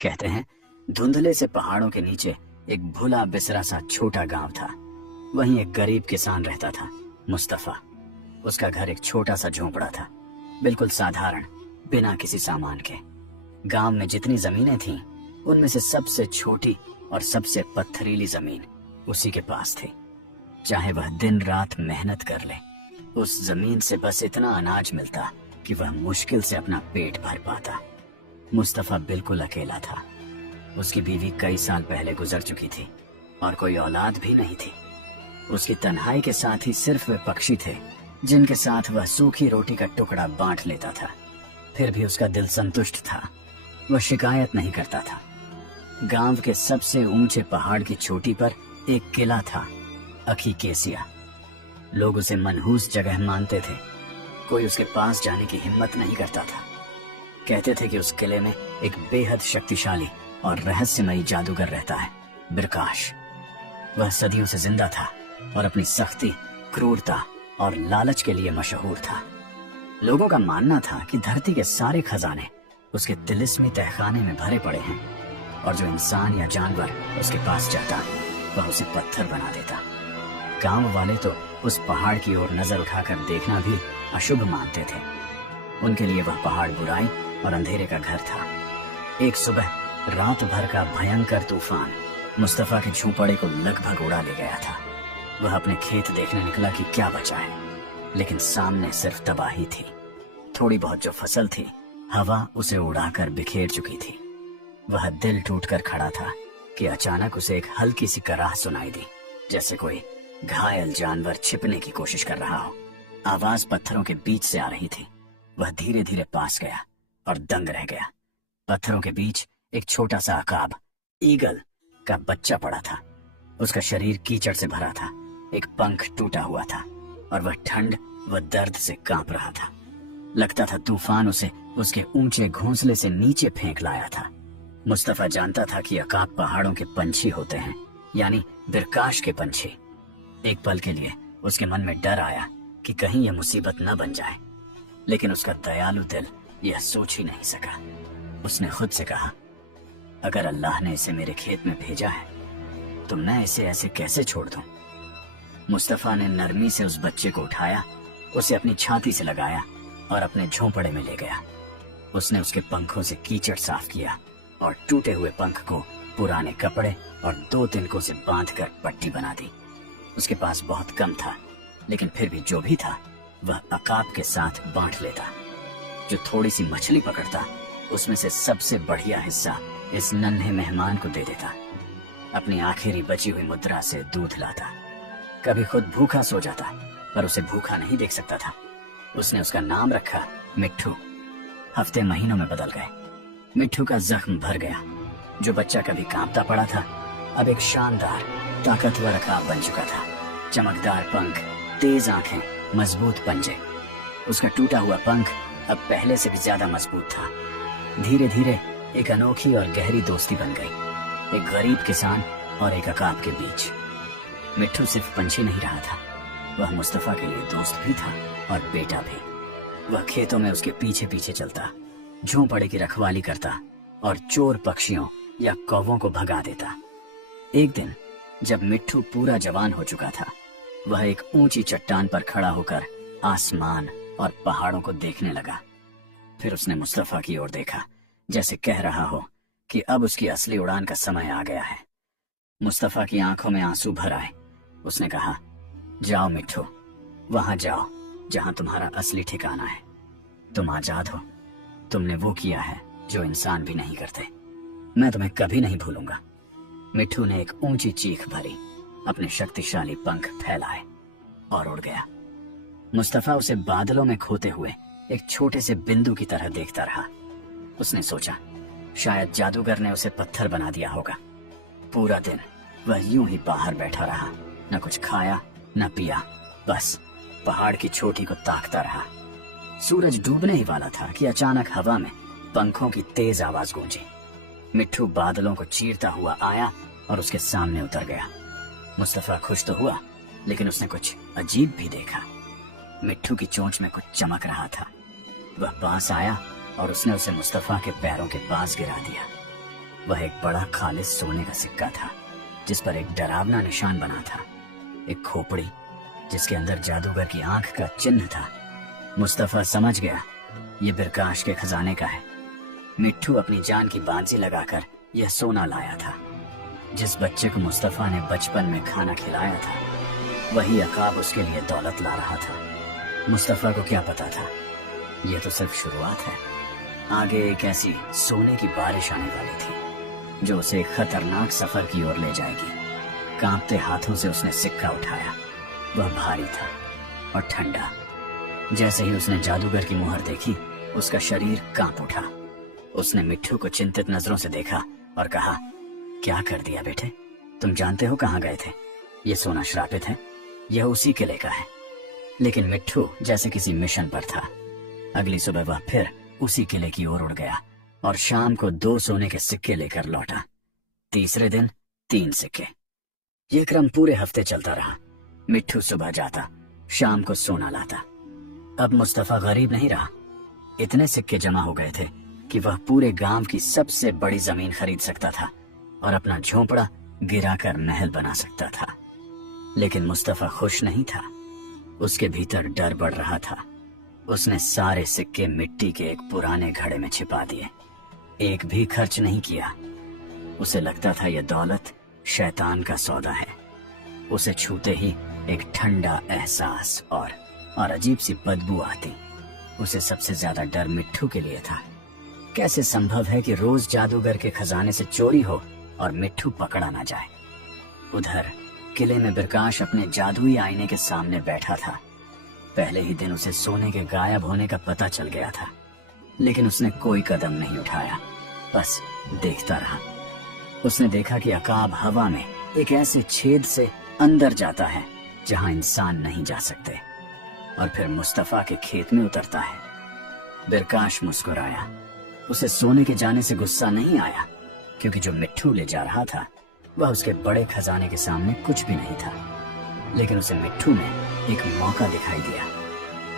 कहते हैं धुंधले से पहाड़ों के नीचे एक भूला बिसरा सा छोटा गांव था। वहीं एक गरीब किसान रहता था, मुस्तफा। उसका घर एक छोटा सा झोंपड़ा था, बिल्कुल साधारण, बिना किसी सामान के। गांव में जितनी जमीनें थीं, उनमें से सबसे छोटी और सबसे पत्थरीली जमीन उसी के पास थी। चाहे वह दिन रात मेहनत कर ले, उस जमीन से बस इतना अनाज मिलता कि वह मुश्किल से अपना पेट भर पाता। मुस्तफा बिल्कुल अकेला था। उसकी बीवी कई साल पहले गुजर चुकी थी और कोई औलाद भी नहीं थी। उसकी तन्हाई के साथ ही सिर्फ वे पक्षी थे जिनके साथ वह सूखी रोटी का टुकड़ा बांट लेता था। फिर भी उसका दिल संतुष्ट था। वह शिकायत नहीं करता था। गांव के सबसे ऊंचे पहाड़ की चोटी पर एक किला था, अखी केसिया। लोग उसे मनहूस जगह मानते थे। कोई उसके पास जाने की हिम्मत नहीं करता था। कहते थे कि उस किले में एक बेहद शक्तिशाली और रहस्यमयी जादूगर रहता है, बिरकाश। वह सदियों से जिंदा था और अपनी सख्ती, क्रूरता और लालच के लिए मशहूर था। लोगों का मानना था कि धरती के सारे खजाने उसके तिलिस्मी तहखाने में भरे पड़े हैं और जो इंसान या जानवर उसके पास जाता वह उसे पत्थर बना देता। गांव वाले तो उस पहाड़ की ओर नजर उठाकर देखना भी अशुभ मानते थे। उनके लिए वह पहाड़ बुराई और अंधेरे का घर था। एक सुबह रात भर का भयंकर तूफान मुस्तफा के झोंपड़े को लगभग उड़ा ले गया था। वह अपने खेत देखने निकला कि क्या बचा है, लेकिन सामने सिर्फ तबाही थी। थोड़ी बहुत जो फसल थी, हवा उसे उड़ाकर बिखेर चुकी थी। वह दिल टूटकर खड़ा था कि अचानक उसे एक हल्की सी कराह सुनाई दी, जैसे कोई घायल जानवर छिपने की कोशिश कर रहा हो। आवाज पत्थरों के बीच से आ रही थी। वह धीरे धीरे पास गया और दंग रह गया। पत्थरों के बीच एक छोटा सा अकाब, ईगल का बच्चा पड़ा था। उसका शरीर कीचड़ से भरा था, एक पंख टूटा हुआ था और वह ठंड व दर्द से कांप रहा था। लगता था तूफान उसे उसके ऊंचे घोंसले से नीचे फेंक लाया था। मुस्तफा जानता था कि अकाब पहाड़ों के पंछी होते हैं, यानी बिरकाश के पंछी। एक पल के लिए उसके मन में डर आया कि कहीं यह मुसीबत न बन जाए, लेकिन उसका दयालु दिल यह सोच ही नहीं सका। उसने खुद से कहा, अगर अल्लाह ने इसे मेरे खेत में भेजा है तो मैं इसे ऐसे कैसे छोड़ दूं। मुस्तफा ने नरमी से उस बच्चे को उठाया, उसे अपनी छाती से लगाया और अपने झोंपड़े में ले गया। उसने उसके पंखों से कीचड़ साफ किया और टूटे हुए पंख को पुराने कपड़े और 2 तिनकों से बांधकर पट्टी बना दी। उसके पास बहुत कम था, लेकिन फिर भी जो भी था वह अकाब के साथ बांट लेता। जो थोड़ी सी मछली पकड़ता, उसमें से सबसे बढ़िया हिस्सा इस नन्हे मेहमान को दे देता। अपनी आखिरी बची हुई मुद्रा से दूध लाता। कभी खुद भूखा सो जाता, पर उसे भूखा नहीं देख सकता था। उसने उसका नाम रखा मिट्ठू। हफ्ते महीनों में बदल गए। मिट्ठू का जख्म भर गया। जो बच्चा कभी कांपता पड़ा था, अब एक शानदार, ताकतवर अकाब बन चुका था। चमकदार पंख, तेज आंखें, मजबूत पंजे। उसका टूटा हुआ पंख अब पहले से भी ज्यादा मजबूत था। धीरे धीरे एक अनोखी और गहरी दोस्ती बन गई, एक गरीब किसान और एक अकाब के बीच। मिट्ठू सिर्फ पंछी नहीं रहा था, वह मुस्तफा के लिए दोस्त भी था और बेटा भी। वह खेतों में उसके पीछे पीछे चलता, झोंपड़े की रखवाली करता और चोर पक्षियों या कौवों को भगा देता। एक दिन जब मिट्ठू पूरा जवान हो चुका था, वह एक ऊंची चट्टान पर खड़ा होकर आसमान और पहाड़ों को देखने लगा। फिर उसने मुस्तफा की ओर देखा, जैसे कह रहा हो कि अब उसकी असली उड़ान का समय आ गया है। मुस्तफा की आंखों में आंसू भर आए। उसने कहा, जाओ मिट्ठू, वहां जाओ जहां तुम्हारा असली ठिकाना है। तुम आजाद हो। तुमने वो किया है जो इंसान भी नहीं करते। मैं तुम्हें कभी नहीं भूलूंगा। मिट्ठू ने एक ऊंची चीख भरी, अपने शक्तिशाली पंख फैलाए और उड़ गया। मुस्तफा उसे बादलों में खोते हुए एक छोटे से बिंदु की तरह देखता रहा। उसने सोचा, शायद जादूगर ने उसे पत्थर बना दिया होगा। पूरा दिन वह यूं ही बाहर बैठा रहा, न कुछ खाया न पिया, बस पहाड़ की चोटी को ताकता रहा। सूरज डूबने ही वाला था कि अचानक हवा में पंखों की तेज आवाज गूंजी। मिट्ठू बादलों को चीरता हुआ आया और उसके सामने उतर गया। मुस्तफा खुश तो हुआ, लेकिन उसने कुछ अजीब भी देखा। मिट्ठू की चोंच में कुछ चमक रहा था। वह पास आया और उसने उसे मुस्तफा के पैरों के पास गिरा दिया। वह एक बड़ा खालिस सोने का सिक्का था जिस पर एक डरावना निशान बना था, एक खोपड़ी जिसके अंदर जादूगर की आंख का चिन्ह था। मुस्तफा समझ गया ये बिरकाश के खजाने का है। मिट्ठू अपनी जान की बाजी लगाकर यह सोना लाया था। जिस बच्चे को मुस्तफा ने बचपन में खाना खिलाया था वही अकाब उसके लिए दौलत ला रहा था। मुस्तफा को क्या पता था, यह तो सिर्फ शुरुआत है। आगे एक ऐसी सोने की बारिश आने वाली थी जो उसे एक खतरनाक सफर की ओर ले जाएगी। कांपते हाथों से उसने सिक्का उठाया। वह भारी था और ठंडा। जैसे ही उसने जादूगर की मुहर देखी उसका शरीर कांप उठा। उसने मिट्ठू को चिंतित नजरों से देखा और कहा, क्या कर दिया बेटे? तुम जानते हो कहाँ गए थे? ये सोना श्रापित है, यह उसी किले का है। लेकिन मिट्ठू जैसे किसी मिशन पर था। अगली सुबह वह फिर उसी किले की ओर उड़ गया और शाम को 2 सोने के सिक्के लेकर लौटा। तीसरे दिन 3 सिक्के। यह क्रम पूरे हफ्ते चलता रहा। मिट्ठू सुबह जाता, शाम को सोना लाता। अब मुस्तफा गरीब नहीं रहा। इतने सिक्के जमा हो गए थे कि वह पूरे गांव की सबसे बड़ी जमीन खरीद सकता था और अपना झोंपड़ा गिराकर महल बना सकता था। लेकिन मुस्तफा खुश नहीं था। उसके भीतर डर बढ़ रहा था। उसने सारे सिक्के मिट्टी के एक पुराने घड़े में छिपा दिए। एक भी खर्च नहीं किया। उसे लगता था यह दौलत शैतान का सौदा है। उसे छूते ही एक ठंडा एहसास और अजीब सी बदबू आती। उसे सबसे ज्यादा डर मिट्ठू के लिए था। कैसे संभव है कि रोज जादूगर के खजाने से चोरी हो और मिट्ठू पकड़ा ना जाए? उधर किले में बिरकाश अपने जादुई आईने के सामने बैठा था। पहले ही दिन उसे सोने के गायब होने का पता चल गया था, लेकिन उसने कोई कदम नहीं उठाया, बस देखता रहा। उसने देखा कि अकाब हवा में एक ऐसे छेद से अंदर जाता है जहां इंसान नहीं जा सकते और फिर मुस्तफा के खेत में उतरता है। बिरकाश मुस्कुराया। उसे सोने के जाने से गुस्सा नहीं आया, क्योंकि जो मिट्ठू ले जा रहा था वह उसके बड़े खजाने के सामने कुछ भी नहीं था। लेकिन उसे मिट्ठू में एक मौका दिखाई दिया।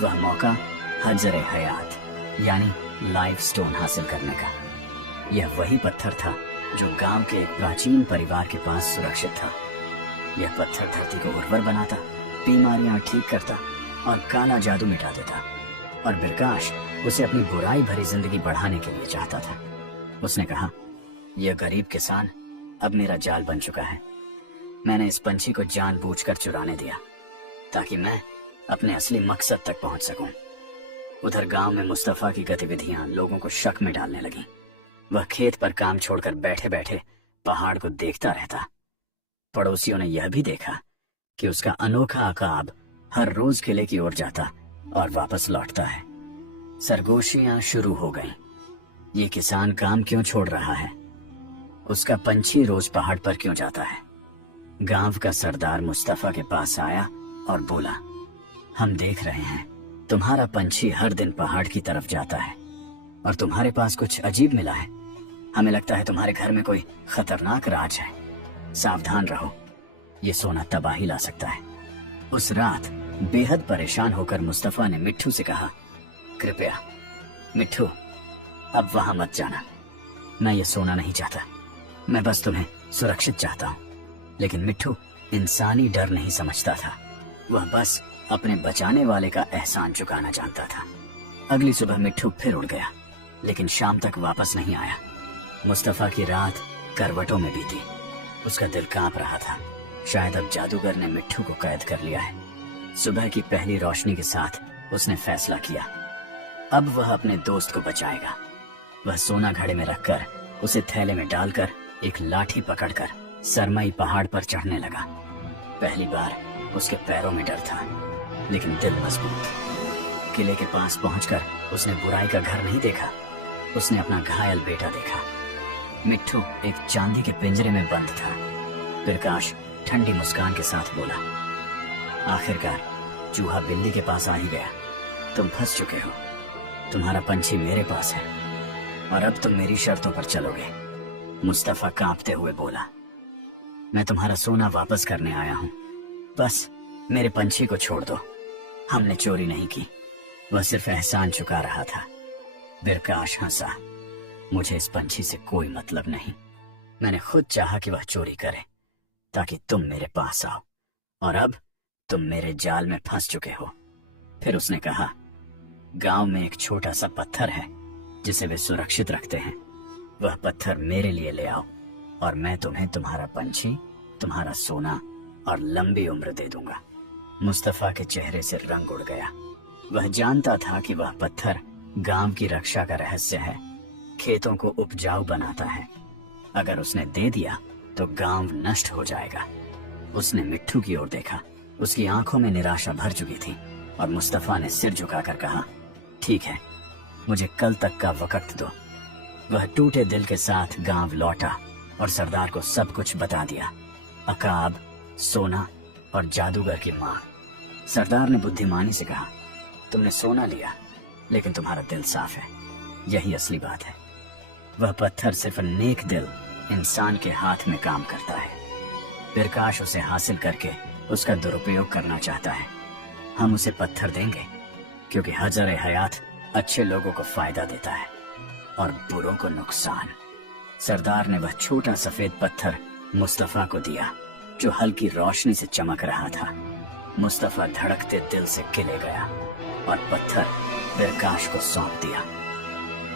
वह मौका हजर हयात यानी लाइफ स्टोन हासिल करने का। यह वही पत्थर था जो गांव के एक प्राचीन परिवार के पास सुरक्षित था। यह पत्थर धरती को उर्वर बनाता, बीमारियां ठीक करता और काला जादू मिटा देता। और बिरकाश उसे अपनी बुराई भरी जिंदगी बढ़ाने के लिए चाहता था। उसने कहा, यह गरीब किसान अब मेरा जाल बन चुका है। मैंने इस पंछी को जानबूझकर चुराने दिया ताकि मैं अपने असली मकसद तक पहुंच सकूं। उधर गांव में मुस्तफा की गतिविधियां लोगों को शक में डालने लगी। वह खेत पर काम छोड़कर बैठे बैठे पहाड़ को देखता रहता। पड़ोसियों ने यह भी देखा कि उसका अनोखा अकाब हर रोज किले की ओर जाता और वापस लौटता है। सरगोशियां शुरू हो गईं। ये किसान काम क्यों छोड़ रहा है? उसका पंछी रोज पहाड़ पर क्यों जाता है? गांव का सरदार मुस्तफा के पास आया और बोला, हम देख रहे हैं तुम्हारा पंछी हर दिन पहाड़ की तरफ जाता है और तुम्हारे पास कुछ अजीब मिला है। हमें लगता है तुम्हारे घर में कोई खतरनाक राज है। सावधान रहो, ये सोना तबाही ला सकता है। उस रात बेहद परेशान होकर मुस्तफा ने मिट्ठू से कहा, कृपया मिट्ठू, अब वहां मत जाना। मैं ये सोना नहीं चाहता, मैं बस तुम्हें सुरक्षित चाहता हूँ। लेकिन मिट्ठू इंसानी डर नहीं समझता था। वह बस अपने बचाने वाले का एहसान चुकाना जानता था। अगली सुबह मिट्ठू फिर उड़ गया, लेकिन शाम तक वापस नहीं आया। मुस्तफा की रात करवटों में बीती। उसका दिल कांप रहा था। शायद अब जादूगर ने मिट्ठू को कैद कर लिया है। सुबह की पहली रोशनी के साथ उसने फैसला किया, अब वह अपने दोस्त को बचाएगा। वह सोना घड़े में रखकर उसे थैले में डालकर एक लाठी पकड़कर सरमई पहाड़ पर चढ़ने लगा। पहली बार उसके पैरों में डर था, लेकिन दिल मजबूत। किले के पास पहुंचकर उसने बुराई का घर नहीं देखा, उसने अपना घायल बेटा देखा। मिट्ठू एक चांदी के पिंजरे में बंद था। बिरकाश ठंडी मुस्कान के साथ बोला, आखिरकार चूहा बिल्ली के पास आ ही गया। तुम फंस चुके हो। तुम्हारा पंछी मेरे पास है और अब तुम मेरी शर्तों पर चलोगे। मुस्तफा कांपते हुए बोला, मैं तुम्हारा सोना वापस करने आया हूं, बस मेरे पंछी को छोड़ दो। हमने चोरी नहीं की, वह सिर्फ एहसान चुका रहा था। बिरकाश हंसा, मुझे इस पंछी से कोई मतलब नहीं। मैंने खुद चाहा कि वह चोरी करे ताकि तुम मेरे पास आओ, और अब तुम मेरे जाल में फंस चुके हो। फिर उसने कहा, गांव में एक छोटा सा पत्थर है जिसे वे सुरक्षित रखते हैं। वह पत्थर मेरे लिए ले आओ और मैं तुम्हें तुम्हारा पंछी, तुम्हारा सोना और लंबी उम्र दे दूंगा। मुस्तफा के चेहरे से रंग उड़ गया। वह जानता था कि वह पत्थर गांव की रक्षा का रहस्य है, खेतों को उपजाऊ बनाता है। अगर उसने दे दिया तो गांव नष्ट हो जाएगा। उसने मिट्ठू की ओर देखा। उसकी आंखों में निराशा भर चुकी थी और मुस्तफा ने सिर झुकाकर कहा, ठीक है, मुझे कल तक का वक्त दो। वह टूटे दिल के साथ गांव लौटा और सरदार को सब कुछ बता दिया, अकाब, सोना और जादूगर की मां। सरदार ने बुद्धिमानी से कहा, तुमने सोना लिया लेकिन तुम्हारा दिल साफ है, यही असली बात है। वह पत्थर सिर्फ नेक दिल इंसान के हाथ में काम करता है। प्रकाश उसे हासिल करके उसका दुरुपयोग करना चाहता है। हम उसे पत्थर देंगे क्योंकि हजर हयात अच्छे लोगों को फायदा देता है और बुरों को नुकसान। सरदार ने वह छोटा सफेद पत्थर मुस्तफा को दिया जो हल्की रोशनी से चमक रहा था। मुस्तफा धड़कते दिल से खिले गया और पत्थर प्रकाश को सौंप दिया।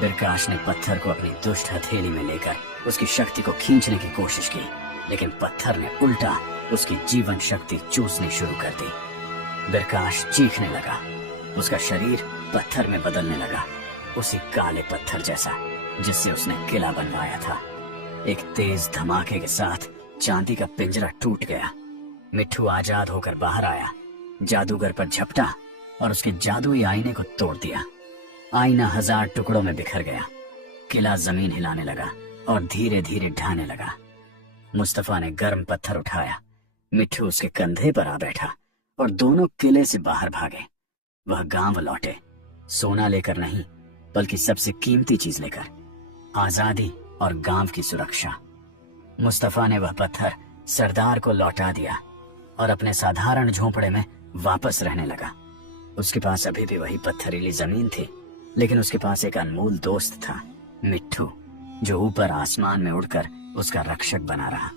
प्रकाश ने पत्थर को अपनी दुष्ट हथेली में लेकर उसकी शक्ति को खींचने की कोशिश की, लेकिन पत्थर ने उल्टा उसकी जीवन शक्ति चूसनी शुरू कर दी। प्रकाश चीखने लगा। उसका शरीर पत्थर में बदलने लगा, उसी काले पत्थर जैसा जिससे उसने किला बनवाया था। एक तेज धमाके के साथ चांदी का पिंजरा टूट गया। मिट्ठू आजाद होकर बाहर आया, जादूगर पर झपटा और उसके जादुई आईने को तोड़ दिया। आईना 1000 टुकड़ों में बिखर गया। किला जमीन हिलाने लगा और धीरे धीरे ढहने लगा। मुस्तफा ने गर्म पत्थर उठाया। मिट्ठू उसके कंधे पर आ बैठा और दोनों किले से बाहर भागे। वह गांव लौटे, सोना लेकर नहीं बल्कि सबसे कीमती चीज लेकर, आजादी और गांव की सुरक्षा। मुस्तफा ने वह पत्थर सरदार को लौटा दिया और अपने साधारण झोंपड़े में वापस रहने लगा। उसके पास अभी भी वही पत्थरीली जमीन थी, लेकिन उसके पास एक अनमोल दोस्त था, मिट्ठू, जो ऊपर आसमान में उड़कर उसका रक्षक बना रहा।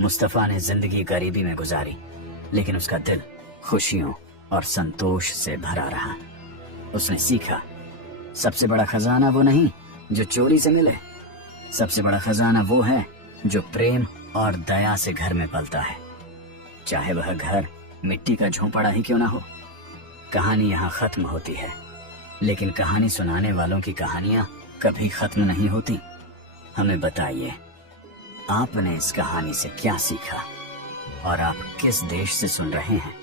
मुस्तफा ने जिंदगी गरीबी में गुजारी, लेकिन उसका दिल खुशियों और संतोष से भरा रहा। उसने सीखा, सबसे बड़ा खजाना वो नहीं जो चोरी से मिले, सबसे बड़ा खजाना वो है जो प्रेम और दया से घर में पलता है, चाहे वह घर मिट्टी का झोंपड़ा ही क्यों ना हो। कहानी यहाँ खत्म होती है, लेकिन कहानी सुनाने वालों की कहानियां कभी खत्म नहीं होती। हमें बताइए, आपने इस कहानी से क्या सीखा और आप किस देश से सुन रहे हैं?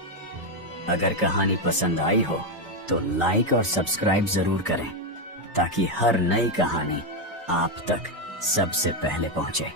अगर कहानी पसंद आई हो तो लाइक और सब्सक्राइब जरूर करें ताकि हर नई कहानी आप तक सबसे पहले पहुंचे।